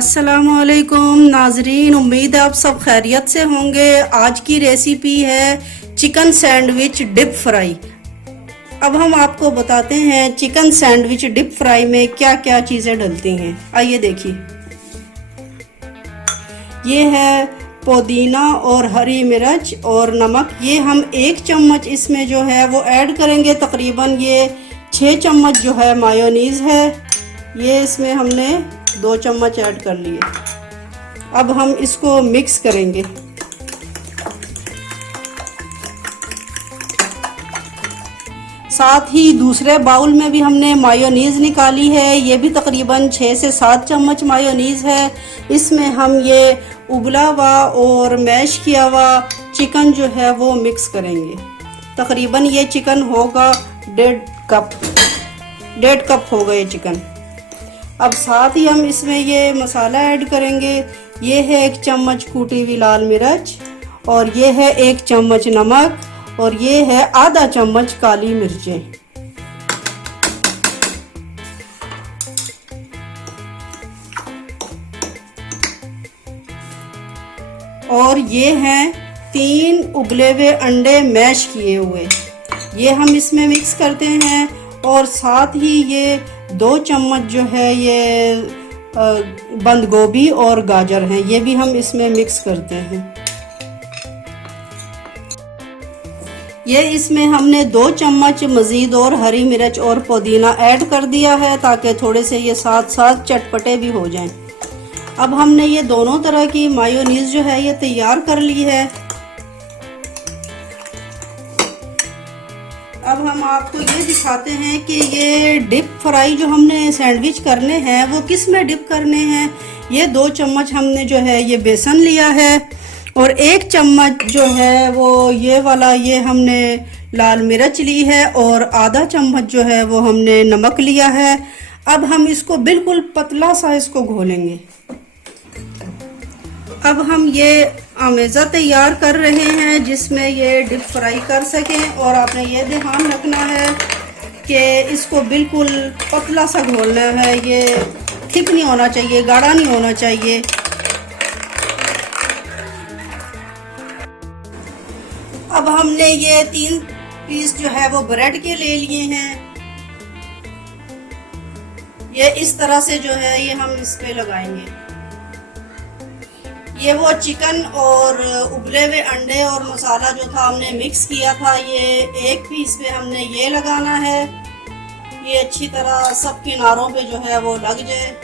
अस्सलामुअलैकुम नाजरीन, उम्मीद है आप सब खैरियत से होंगे। आज की रेसिपी है चिकन सैंडविच डिप फ्राई। अब हम आपको बताते हैं चिकन सैंडविच डिप फ्राई में क्या क्या चीज़ें डलती हैं। आइए देखिए, ये है पुदीना और हरी मिर्च और नमक। ये हम 1 चम्मच इसमें जो है वो ऐड करेंगे। तकरीबन ये 6 चम्मच जो है मायोनीज़ है, ये इसमें हमने 2 चम्मच ऐड कर लिए। अब हम इसको मिक्स करेंगे। साथ ही दूसरे बाउल में भी हमने मायोनीज़ निकाली है, ये भी तकरीबन 6 से 7 चम्मच मायोनीज़ है। इसमें हम ये उबला हुआ और मैश किया हुआ चिकन जो है वो मिक्स करेंगे। तकरीबन ये चिकन होगा 1.5 कप होगा ये चिकन। अब साथ ही हम इसमें ये मसाला ऐड करेंगे। ये है 1 चम्मच कूटी हुई लाल मिर्च, और ये है 1 चम्मच नमक, और ये है आधा चम्मच काली मिर्चें। और ये हैं 3 उबले हुए अंडे मैश किए हुए, ये हम इसमें मिक्स करते हैं। और साथ ही ये 2 चम्मच जो है ये बंद गोभी और गाजर हैं, ये भी हम इसमें मिक्स करते हैं। ये इसमें हमने 2 चम्मच मज़ीद और हरी मिर्च और पुदीना ऐड कर दिया है, ताकि थोड़े से ये साथ साथ चटपटे भी हो जाएं। अब हमने ये दोनों तरह की मायोनीज़ जो है ये तैयार कर ली है। अब हम आपको ये दिखाते हैं कि ये डिप फ्राई जो हमने सैंडविच करने हैं वो किस में डिप करने हैं। ये 2 चम्मच हमने जो है ये बेसन लिया है, और 1 चम्मच जो है वो ये वाला ये हमने लाल मिर्च ली है, और आधा चम्मच जो है वो हमने नमक लिया है। अब हम इसको बिल्कुल पतला सा इसको घोलेंगे। अब हम ये आमेज़ा तैयार कर रहे हैं जिसमें ये डिप फ्राई कर सकें, और आपने ये ध्यान रखना है कि इसको बिल्कुल पतला सा घोलना है। ये थिक नहीं होना चाहिए, गाढ़ा नहीं होना चाहिए। अब हमने ये 3 पीस जो है वो ब्रेड के ले लिए हैं। ये इस तरह से जो है ये हम इस पे लगाएंगे। ये वो चिकन और उबले हुए अंडे और मसाला जो था हमने मिक्स किया था, ये 1 पीस पे हमने ये लगाना है। ये अच्छी तरह सब किनारों पे जो है वो लग जाए।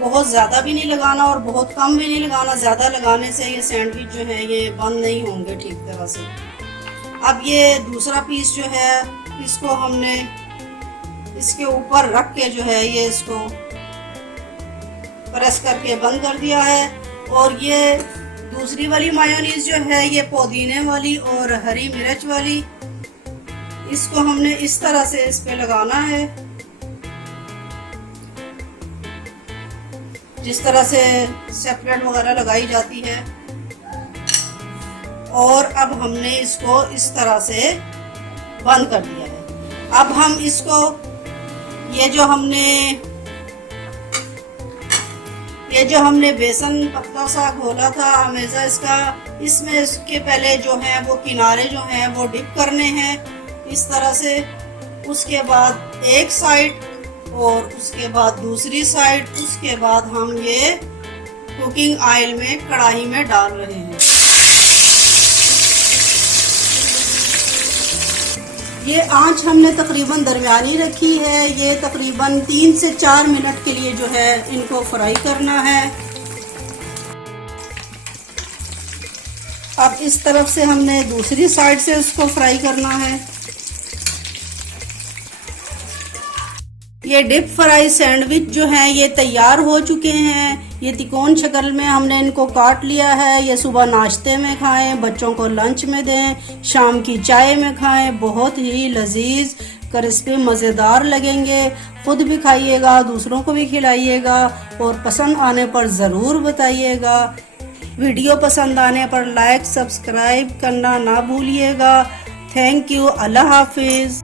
बहुत ज़्यादा भी नहीं लगाना और बहुत कम भी नहीं लगाना। ज़्यादा लगाने से ये सैंडविच जो है ये बंद नहीं होंगे ठीक तरह से। अब ये दूसरा पीस जो है इसको हमने इसके ऊपर रख के जो है ये इसको प्रेस करके बंद कर दिया है। और ये दूसरी वाली मायोनीज जो है ये पुदीने वाली और हरी मिर्च वाली, इसको हमने इस तरह से इस पे लगाना है, जिस तरह से सेपरेट वगैरह लगाई जाती है। और अब हमने इसको इस तरह से बंद कर दिया है। अब हम इसको ये जो हमने बेसन पतला सा घोला था आमेज़ा इसका, इसमें इसके पहले जो है वो किनारे जो हैं वो डिप करने हैं इस तरह से। उसके बाद एक साइड और उसके बाद दूसरी साइड, उसके बाद हम ये कुकिंग ऑयल में कढ़ाई में डाल रहे हैं। ये आंच हमने तकरीबन दरमियानी रखी है। ये तकरीबन 3 से 4 मिनट के लिए जो है इनको फ्राई करना है। अब इस तरफ से हमने दूसरी साइड से इसको फ्राई करना है। ये डिप फ्राई सैंडविच जो है ये तैयार हो चुके हैं। ये तिकोन शक्ल में हमने इनको काट लिया है। ये सुबह नाश्ते में खाएं, बच्चों को लंच में दें, शाम की चाय में खाएं। बहुत ही लजीज, क्रिस्पी, मज़ेदार लगेंगे। खुद भी खाइएगा, दूसरों को भी खिलाइएगा, और पसंद आने पर ज़रूर बताइएगा। वीडियो पसंद आने पर लाइक सब्सक्राइब करना ना भूलिएगा। Thank you. अल्लाह हाफिज़।